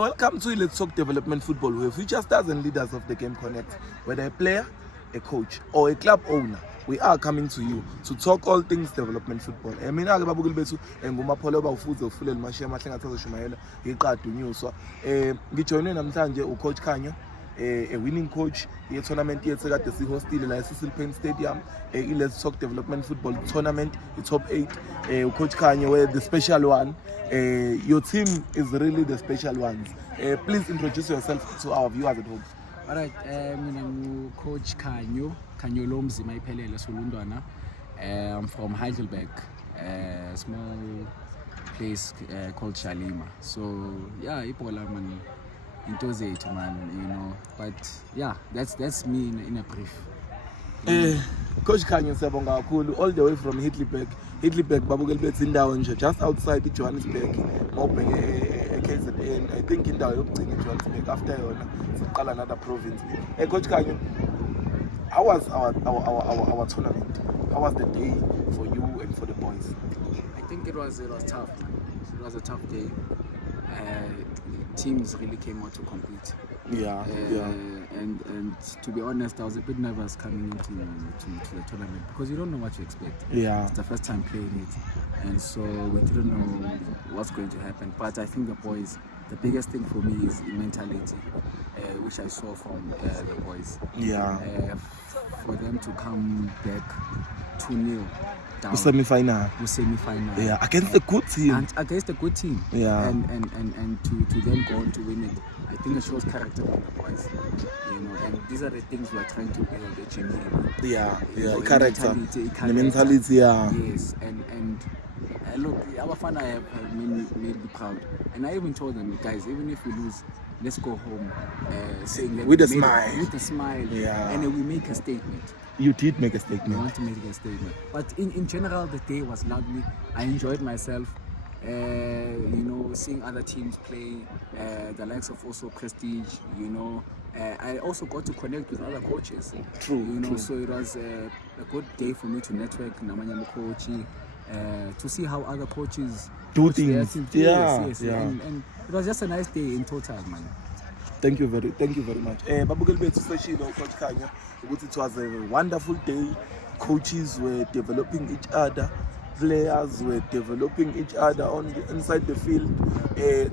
Welcome to Let's Talk Development Football, where future stars and leaders of the game connect. Whether a player, a coach, or a club owner, we are coming to you to talk all things development football. Mina ke babukeli bethu ngumapholo bawufuze ufulela mashiya amahle ngathi azoshumayela iqadi unyuswa. Ngijoyine namhlanje ucoach Khanyo, a winning coach ye-tournament yethu kade sihostile la eCecil Payne Stadium, Let's Talk Development Football tournament, top 8. Coach Khanyo, where the special one. Your team is really the special ones. Please introduce yourself to our viewers at home. Alright, mina ngu-Coach Khanyo Lomzima Iphelele Solundwana. I'm from Heidelberg, a small place called Shalima. So yeah, Ipola man, into zethu man, you know. But yeah, that's me in a brief. Coach Khanyo siyabonga kakhulu, all the way from Heidelberg babukeli bethu indawo nje just outside Johannesburg. Mawubheke KZN, I think indawo yokugcina Johannesburg, after yona siqala another province. Coach Khanyo, how was our tournament? How was the day for you and for the boys? I think it was tough. It was a tough day. Teams really came out to compete. And to be honest, I was a bit nervous coming into the tournament because you don't know what to expect. It's the first time playing it, and so we didn't know what's going to happen. But I think the boys, the biggest thing for me is mentality, which I saw from the boys. For them to come back 2-0 down. Semi-final. Against a good team. And against a good team. And to then go on to win it. I think it shows character from the boys. You know, and these are the things we are trying to build at Jimmy. Character. The mentality, Yes, and look, our fan have made me proud. And I even told them, guys, even if we lose, let's go home saying that with a smile. With a smile. And then we make a statement. You did make a statement. I want to make a statement. But in general, the day was lovely. I enjoyed myself. You know, seeing other teams play, the likes of also Prestige, you know. I also got to connect with other coaches. True. So it was a good day for me to network Namanya Kochi, to see how other coaches do things. Yes. And it was just a nice day in total, man. Thank you very much. Babukeli bethu seshilo Coach Khanyo ukuthi it was a wonderful day. Coaches were developing each other. Players were developing each other inside the field.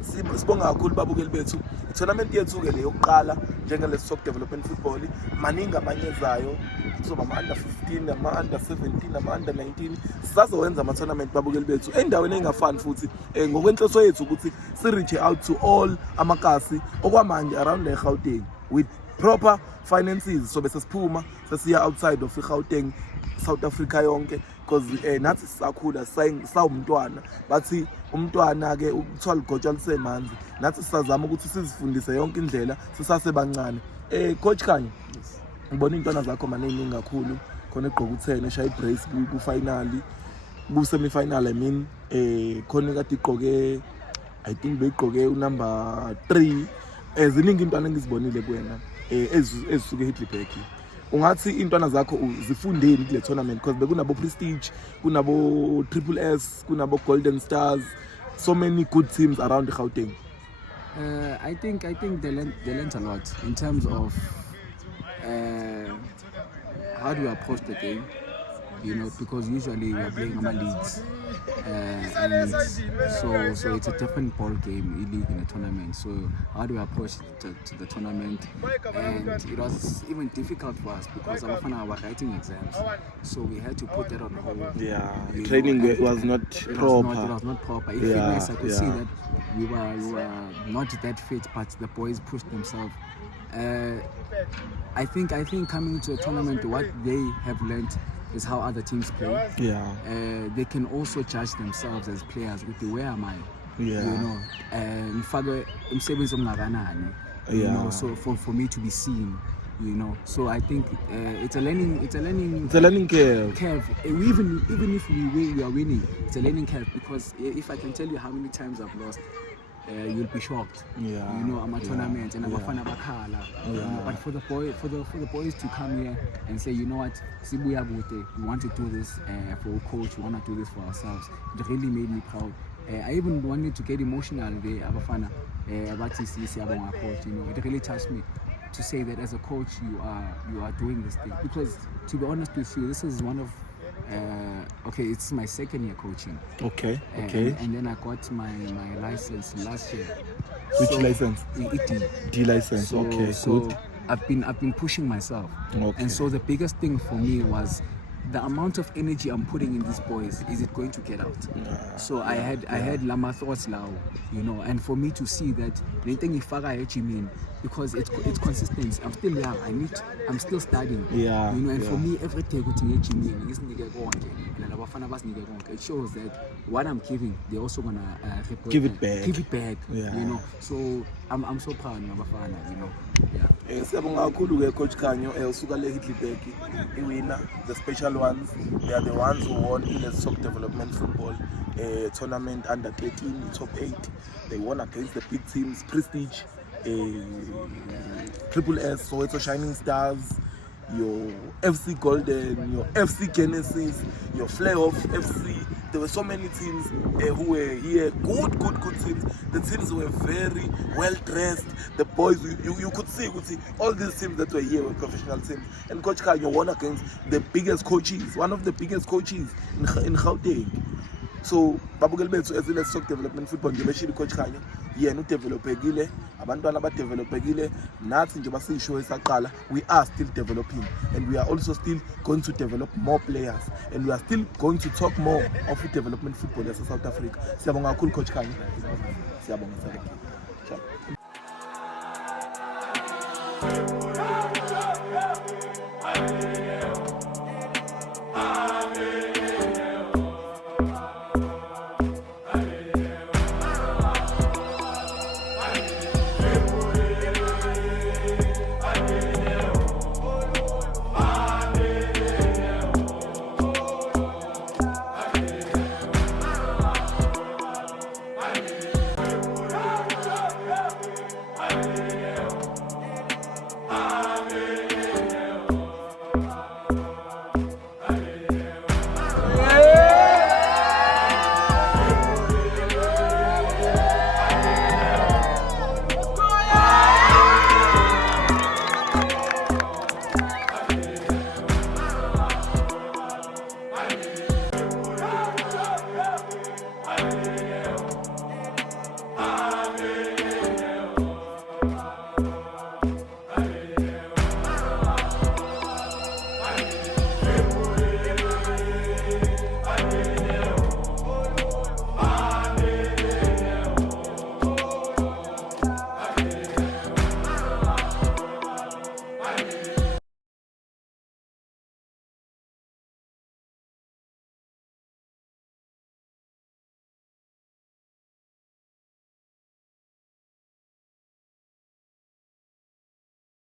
Sibonga kakhulu babukeli bethu. I-tournament yethu ke le yokuqala njenge Let's Talk Development Football. Maningi amanye ezayo. Kuzoba ama-under 15, ama-under 17, ama-under 19. Sisazowenza ama-tournament babukeli bethu endaweni engafani futhi ngokwenhloso yethu ukuthi si-reach out to all amakasi okwamanje around the Gauteng with proper finances. So bese siphuma sesiya outside of iGauteng, South Africa yonke, because nathi sisakhula sawumntwana bathi umntwana ke ukuthola ligotsha lisemanzi. Nathi sisazama ukuthi sizifundise yonke indlela sisasebancane. Coach Khanyo, ngibona intwana zakho maningi kakhulu, khona egqoka u10 eshaya ibrace ku finali, ku semi final. I mean khona kade igqoke, I think beyigqoke number 3. Ziningi intwana engizibonile kuwena ezisuke eHeidelberg. Ungathi intwana zakho zifundeni kule tournament because bekunabo Prestige, kunabo Triple S, kunabo Golden Stars, so many good teams around the Gauteng. I think they learned a lot in terms of how do you approach the game, you know, because usually we are playing our leagues, and so it's a different ball game, league in a tournament. So how do we approach to the tournament? And it was even difficult for us because our fans were writing exams, so we had to put that on hold. Training was not proper. It was not proper. In fitness, I could see that we were not that fit, but the boys pushed themselves. I think coming into a tournament, what they have learned is how other teams play. They can also judge themselves as players with the where am I? You know, ngifake umsebenzi omngakanani. You know, so for me to be seen, you know. So I think it's a learning curve. Even if we are winning, it's a learning curve, because if I can tell you how many times I've lost, you'll be shocked. You know, I'm a tournament and I'm a fan of Akala. But for the boys to come here and say, you know what, Sibuya Bote, we want to do this for a coach, we want to do this for ourselves. It really made me proud. I even wanted to get emotional there, Abafana, about Siyabonga coach. You know, it really touched me to say that as a coach you are doing this thing, because to be honest with you, this is one of it's my second year coaching. Okay. And then I got my license last year. Which license? D license. So, okay, so good. I've been pushing myself. Okay. And so the biggest thing for me was the amount of energy I'm putting in these boys. Is it going to get out? So I had Lama thoughts now, you know, and for me to see that because it's consistent. I'm still young. I'm still studying. Yeah. You know, and for me every day it shows that what I'm giving, they're also gonna give it back. Yeah. You know. So I'm so proud of Bafana, you know. Yeah. Siyabonga kakhulu ke Coach Khanyo usuka le Hitlerberg iwinner, the special ones. They are the ones who won in the Soc Development Football tournament under 13, top 8. They won against the big teams, Prestige, Triple S, Soweto Shining Stars, your FC Golden, your FC Genesis, your Playoff FC. There were so many teams who were here, good teams. The teams were very well dressed. The boys, you could see all these teams that were here were professional teams. And Coach Khanyo won against the biggest coaches, one of the biggest coaches in Gauteng. So Babugel Bethu as a Soc Development Football nje Coach Khanyo yena udevelopekile, abantwana abadevelopekile, nathi nje basisho esaqala, we are still developing, and we are also still going to develop more players, and we are still going to talk more of development football as South Africa. Siyabonga kakhulu Coach Khanyo. Siyabonga.